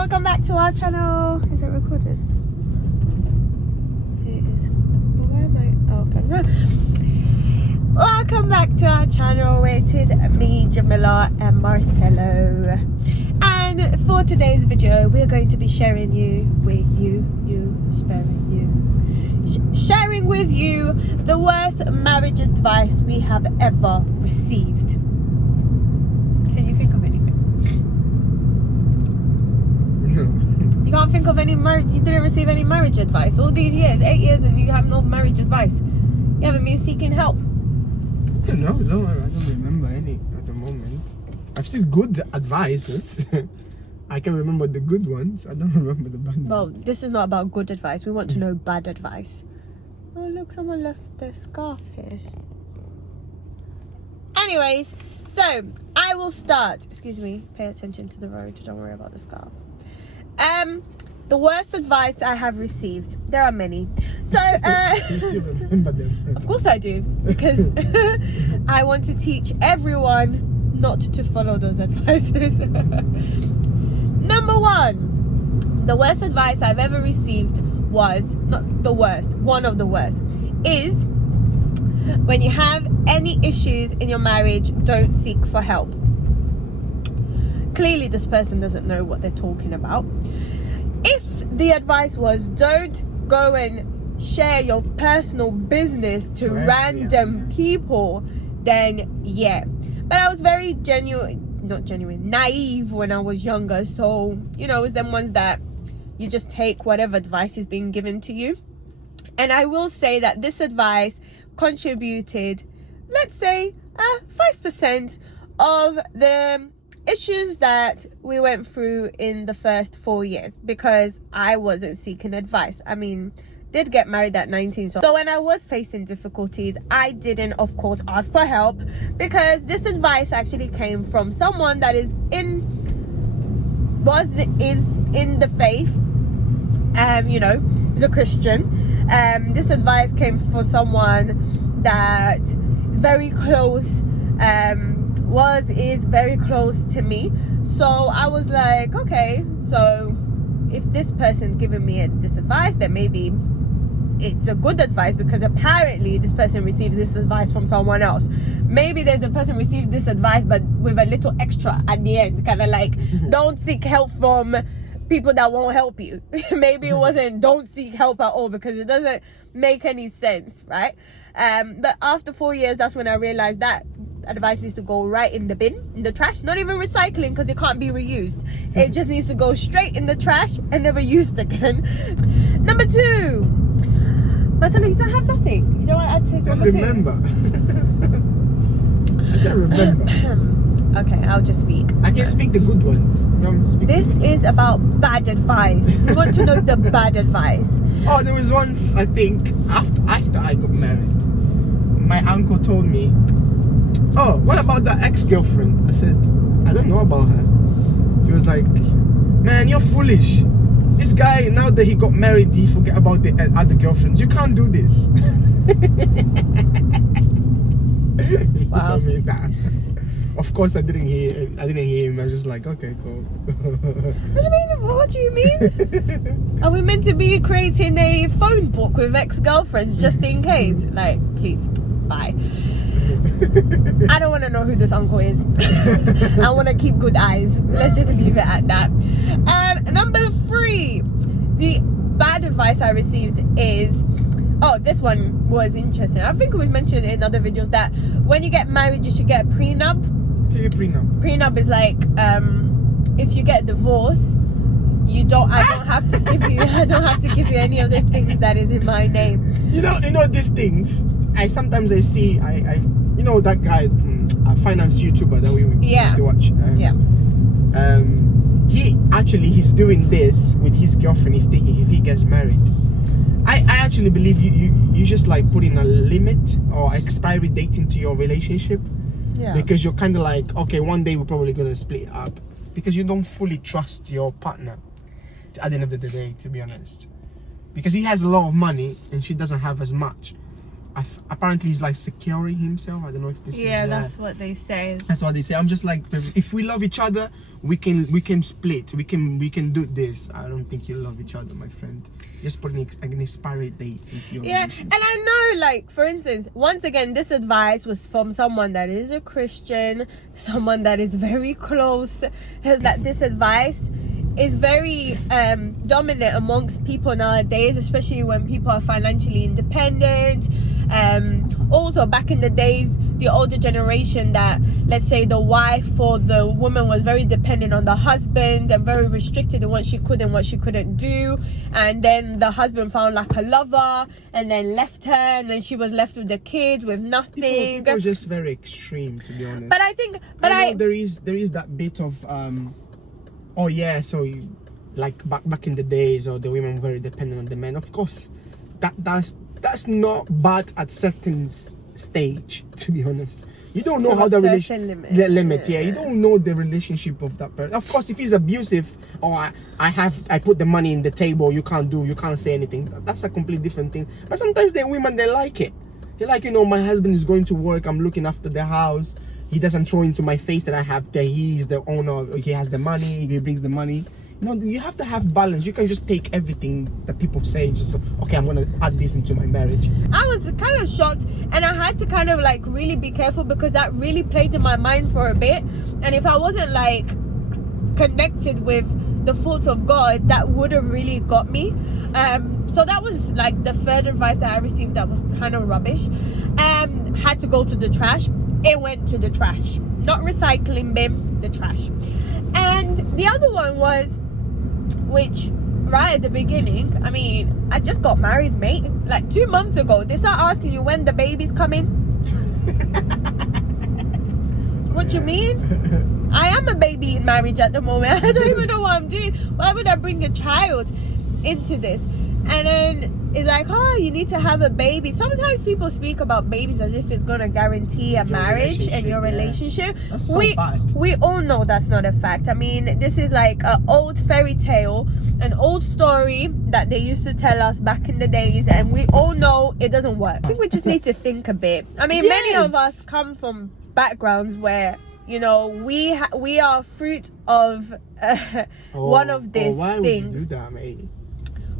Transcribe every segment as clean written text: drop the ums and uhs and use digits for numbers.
welcome back to our channel. Is it recorded? It is. But where am I? Oh, okay. No. Welcome back to our channel. It is me, Jamila, and Marcelo. And for today's video, we're going to be sharing sharing with you the worst marriage advice we have ever received. Can you think of anything? No. You can't think of any marriage. You didn't receive any marriage advice all these years, 8 years, and you have no marriage advice. You haven't been seeking help. No, I don't remember any at the moment. I've seen good advices. I can remember the good ones. I don't remember the bad Well, ones. this is not about good advice. We want to know bad advice. Oh, look, someone left their scarf here. Anyways, so I will start. Excuse me. Pay attention to the road. Don't worry about the scarf. The worst advice I have received. There are many. So, You still remember them? of course I do, because I want to teach everyone not to follow those advices. Number one, the worst advice I've ever received was, not the worst, one of the worst, is when you have any issues in your marriage, don't seek for help. Clearly this person doesn't know what they're talking about. If the advice was don't go and share your personal business to random people, then yeah. But I was very naive when I was younger, so you know, it's them ones that you just take whatever advice is being given to you. And I will say that this advice contributed, let's say, 5% of the issues that we went through in the first 4 years, because I wasn't seeking advice. I mean, did get married at 19, so when I was facing difficulties, I didn't, of course, ask for help, because this advice actually came from someone that is in the faith, you know, is a Christian. This advice came from someone that is very close, is very close to me. So I was like, okay, so if this person's giving me this advice, then maybe it's a good advice, because apparently this person received this advice from someone else. Maybe the person received this advice but with a little extra at the end, kind of like don't seek help from people that won't help you. Maybe it wasn't don't seek help at all, because it doesn't make any sense, right? But after 4 years, that's when I realized that advice needs to go right in the bin, in the trash. Not even recycling, because it can't be reused. It just needs to go straight in the trash and never used again. Number two, Marcelo, you don't have nothing. You don't want to take number two? I don't remember. Okay, I'll just speak. I can speak the good ones. This is about bad advice. We want to know the bad advice. Oh, there was once, I think, after I got married, my uncle told me, oh, what about that ex-girlfriend? I said, I don't know about her. He was like, man, you're foolish. This guy, now that he got married, he forget about the other girlfriends. You can't do this. He told me that. Of course, I didn't hear him. I was just like, okay, cool. What do you mean? Are we meant to be creating a phone book with ex-girlfriends just in case? Like, please, bye. I don't want to know who this uncle is. I want to keep good eyes. Let's just leave it at that. Number three, the bad advice I received is, oh, this one was interesting. I think it was mentioned in other videos that when you get married, you should get a prenup. Okay, prenup. Prenup is like, if you get divorced, I don't have to give you any of the things that is in my name. You know these things. Sometimes I see, you know that guy, a finance YouTuber that we used to watch. He's doing this with his girlfriend if he gets married. I actually believe you just like putting a limit or expiry date into your relationship. Yeah. Because you're kind of like, okay, one day we're probably gonna split up, because you don't fully trust your partner at the end of the day, to be honest. Because he has a lot of money and she doesn't have as much. apparently he's like securing himself. I don't know if this is that's what they say. That's what they say. I'm just like, if we love each other, we can split. We can do this. I don't think you love each other, my friend. Just put an expiry date into your relationship. And I know, like, for instance, once again, this advice was from someone that is a Christian, someone that is very close. That this advice is very dominant amongst people nowadays, especially when people are financially independent. Also back in the days, the older generation, that let's say the wife or the woman was very dependent on the husband and very restricted in what she could and what she couldn't do, and then the husband found like a lover and then left her, and then she was left with the kids with nothing. People are just very extreme, to be honest. But I think there is that bit of oh yeah, so like back in the days, or the women were very dependent on the men. Of course, that's not bad at certain stage, to be honest. You don't know how the limit. Yeah, you don't know the relationship of that person. Of course, if he's abusive, or I put the money in the table, you can't say anything. That's a completely different thing. But sometimes the women, they like it. They like, my husband is going to work, I'm looking after the house. He doesn't throw into my face that he's the owner, he has the money, he brings the money. You have to have balance. You can just take everything that people say, just, okay, I'm gonna add this into my marriage. I was kind of shocked, and I had to kind of like really be careful, because that really played in my mind for a bit. And if I wasn't like connected with the thoughts of God, that would have really got me. So that was like the third advice that I received that was kind of rubbish. Had to go to the trash. It went to the trash, not recycling bin, the trash. And the other one was, which right at the beginning, I mean, I just got married, mate, like 2 months ago. They start asking you when the baby's coming. What you mean? I am a baby in marriage at the moment. I don't even know what I'm doing. Why would I bring a child into this? And then it's like, oh, you need to have a baby. Sometimes people speak about babies as if it's going to guarantee a marriage and your relationship. That's so bad. We all know that's not a fact. I mean, this is like an old fairy tale, an old story that they used to tell us back in the days, and we all know it doesn't work. I think we just need to think a bit. I mean, many of us come from backgrounds where, we are fruit of one of these why things. Would you do that, mate?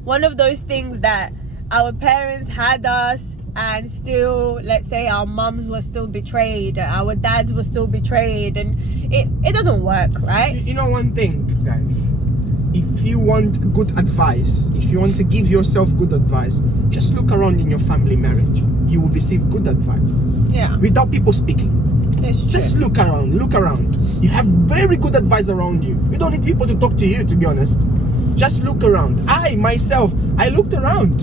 One of those things that our parents had us, and still, let's say our mums were still betrayed, our dads were still betrayed, and it doesn't work, right? You know one thing, guys, if you want good advice, if you want to give yourself good advice, just look around in your family marriage. You will receive good advice. Yeah. Without people speaking. Just look around. You have very good advice around you. You don't need people to talk to you, to be honest. Just look around. I looked around.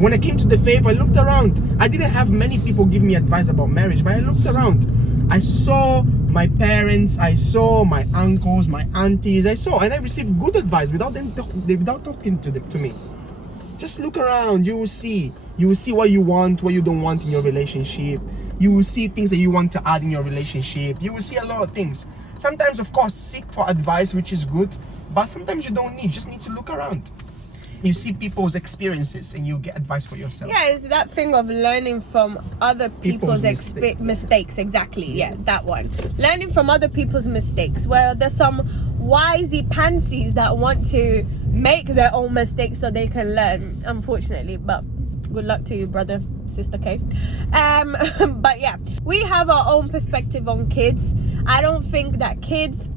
When I came to the faith, I looked around. I didn't have many people give me advice about marriage, but I looked around. I saw my parents, I saw my uncles, my aunties, and I received good advice without talking to me. Just look around. You will see what you want, what you don't want in your relationship. You will see things that you want to add in your relationship. You will see a lot of things. Sometimes, of course, seek for advice, which is good, but sometimes you don't need. Just need to look around. You see people's experiences and you get advice for yourself. Yeah, it's that thing of learning from other people's mistakes. Exactly. Yes. Yeah, that one. Learning from other people's mistakes. Well, there's some wisey pansies that want to make their own mistakes so they can learn, unfortunately, but good luck to you, brother, sister K. But yeah, we have our own perspective on kids. I don't think that kids,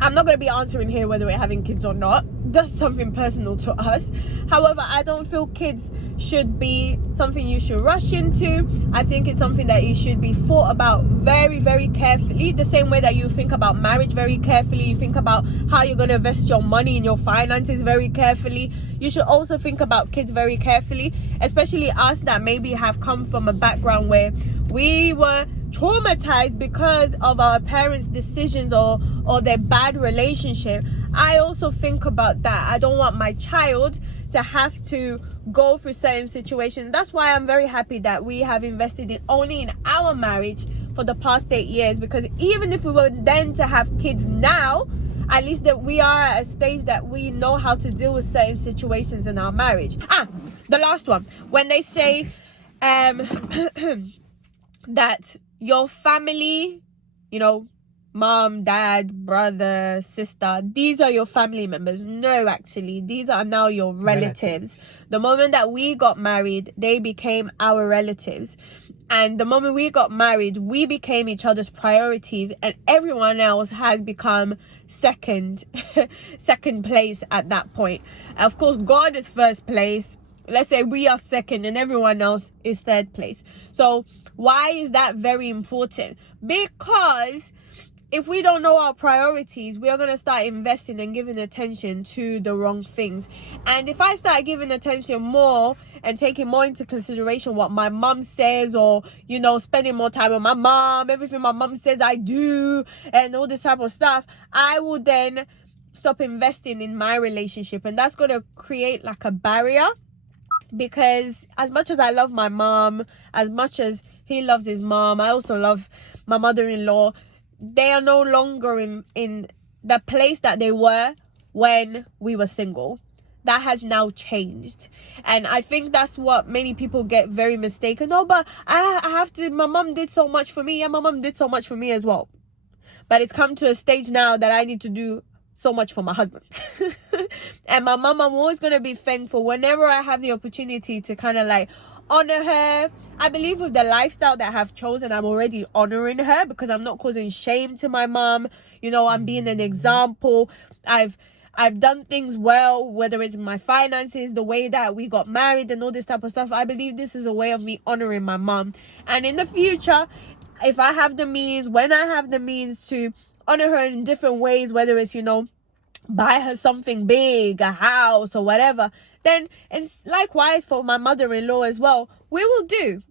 I'm not going to be answering here whether we're having kids or not. That's something personal to us. However, I don't feel kids should be something you should rush into. I think it's something that you should be thought about very, very carefully. The same way that you think about marriage very carefully. You think about how you're going to invest your money in your finances very carefully. You should also think about kids very carefully. Especially us that maybe have come from a background where we were traumatized because of our parents' decisions or their bad relationship. I also think about that. I don't want my child to have to go through certain situations. That's why I'm very happy that we have invested only in our marriage for the past 8 years, because even if we were then to have kids now, at least that we are at a stage that we know how to deal with certain situations in our marriage. The last one, when they say that your family, you know, mom, dad, brother, sister, these are your family members. No, actually, these are now your relatives. The moment that we got married, they became our relatives. And the moment we got married, we became each other's priorities, and everyone else has become second place at that point. Of course, God is first place. Let's say we are second and everyone else is third place. So why is that very important? Because if we don't know our priorities, we are going to start investing and giving attention to the wrong things. And if I start giving attention more and taking more into consideration what my mom says, or, you know, spending more time with my mom, everything my mom says I do, and all this type of stuff, I will then stop investing in my relationship. And that's going to create like a barrier, because as much as I love my mom, as much as he loves his mom, I also love my mother-in-law. They are no longer in the place that they were when we were single. That has now changed. And I think that's what many people get very mistaken. Oh, but I have to, my mom did so much for me. Yeah, my mom did so much for me as well. But it's come to a stage now that I need to do so much for my husband. And my mom, I'm always going to be thankful whenever I have the opportunity to kind of like honor her. I believe with the lifestyle that I have chosen, I'm already honoring her, because I'm not causing shame to my mom. You know, I'm being an example. I've done things well, whether it's my finances, the way that we got married and all this type of stuff. I believe this is a way of me honoring my mom. And in the future, if I have the means, when I have the means to honor her in different ways, whether it's, you know, buy her something big, a house or whatever, then it's likewise for my mother-in-law as well. We will do.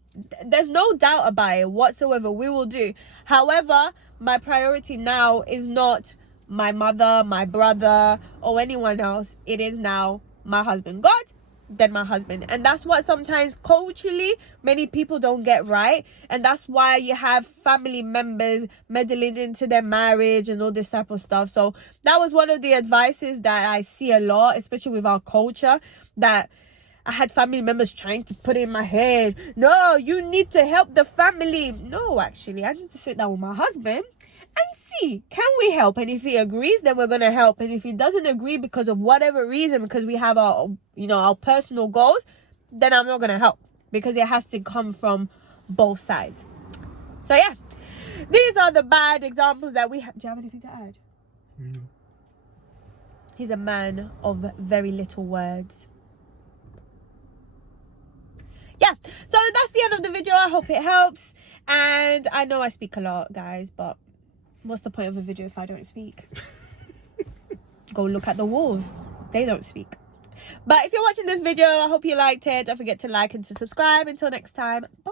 There's no doubt about it whatsoever. We will do. However, my priority now is not my mother, my brother, or anyone else. It is now my husband. God, then my husband. And that's what sometimes culturally many people don't get right. And that's why you have family members meddling into their marriage and all this type of stuff. So that was one of the advices that I see a lot, especially with our culture, that I had family members trying to put in my head. No, you need to help the family. No, actually, I need to sit down with my husband and see, can we help? And if he agrees, then we're going to help. And if he doesn't agree because of whatever reason, because we have our, you know, our personal goals, then I'm not going to help, because it has to come from both sides. So yeah, these are the bad examples that we have. Do you have anything to add? No. He's a man of very little words. Yeah, so that's the end of the video. I hope it helps. And I know I speak a lot, guys, but what's the point of a video if I don't speak? Go look at the walls. They don't speak. But if you're watching this video, I hope you liked it. Don't forget to like and to subscribe. Until next time, bye.